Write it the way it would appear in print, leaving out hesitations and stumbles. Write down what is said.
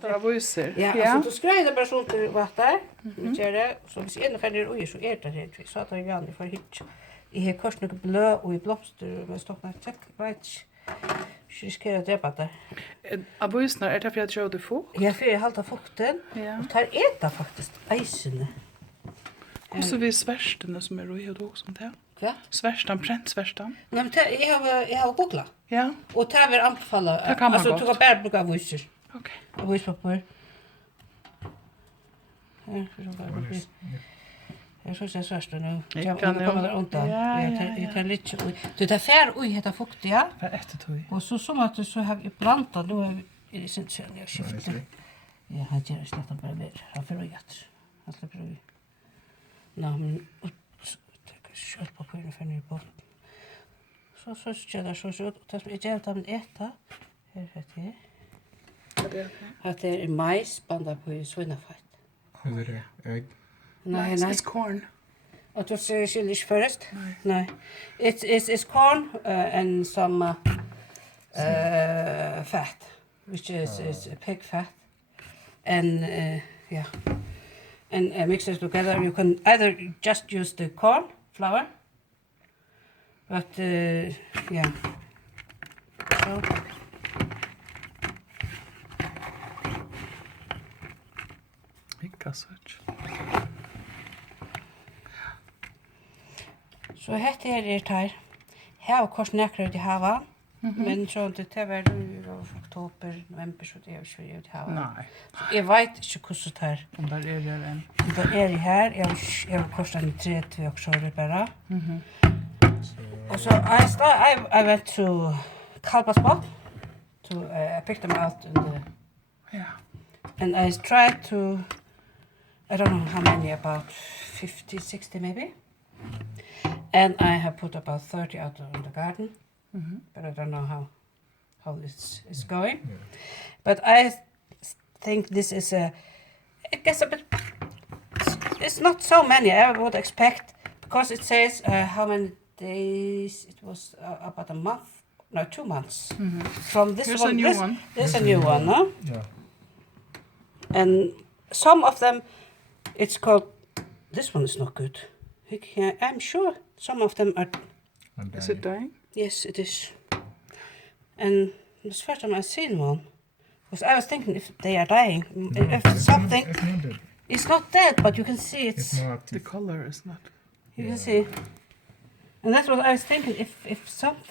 det var visser. Ja, alltså du skrev bara sånt vart där. Vi gör det så vi ser när det är så är det här. Så att jag gärna för hit. I har kort några blå och i blomster med stockna check right. Så ska jag det bara. Abusnar är det för att jag det få? Ja, för jag halta fukten. Ja. Och tar äta faktiskt eisen. Och så vi svärsten som är i och då som det. Ja. Svärstan, präntsvärstan. Nej, men jag har googlat. Ja. Och det vill anbefalla. Det kan man alltså gott. du kan bara bruka visser. Okej. Och vispapper. Ja, jag så svärsta nu. Jag kommer där undan. Jag tar lite. Du tar fär och heter fuktiga. För efter tog. Och så som att så har vi blandat nu är det sen jag skiftar. Ja, han gör det nästan bara mer. Han får rätt. Han släpper ut. Men kör på för nu på. Så tjänar så tas med hjälp av äta. Här det. Att det är majs banda på svinnafett. Hur är det? Ägg? Nej. It's corn. Och du säger chili first? Nej. It's corn and some fat, which is pig fat, and yeah, and mix it together. You can either just use the corn flour, but yeah. So. Ikke sånt. Så hette er det her. Her var kors nekrar ut i hava. Men så det var i oktober, november, så det er ikke ut i hava. Nej. Jeg vet ikke hvordan det er. Om där är det en. Det er i her. Jeg var korsen i 3 oktober bare. Og så I went to Karlsbad. I picked them out in the... Ja. And I tried to... I don't know how many, about 50, 60 maybe. And I have put about 30 out in the garden. But I don't know how this is going. Yeah. But I think this is I guess a bit... It's not so many I would expect. Because it says how many days... It was about a month. No, 2 months. From this Here's one. a new one. There's a new one, no? Yeah. And some of them, it's called, this one is not good. I'm sure some of them are, And Is it dying? yes, it is. And it's the first time I've seen one. Because I was thinking if they are dying, if something, It's not dead. it's not dead, but you can see It's more The active. color is not. you can see. And that's what I was thinking, if something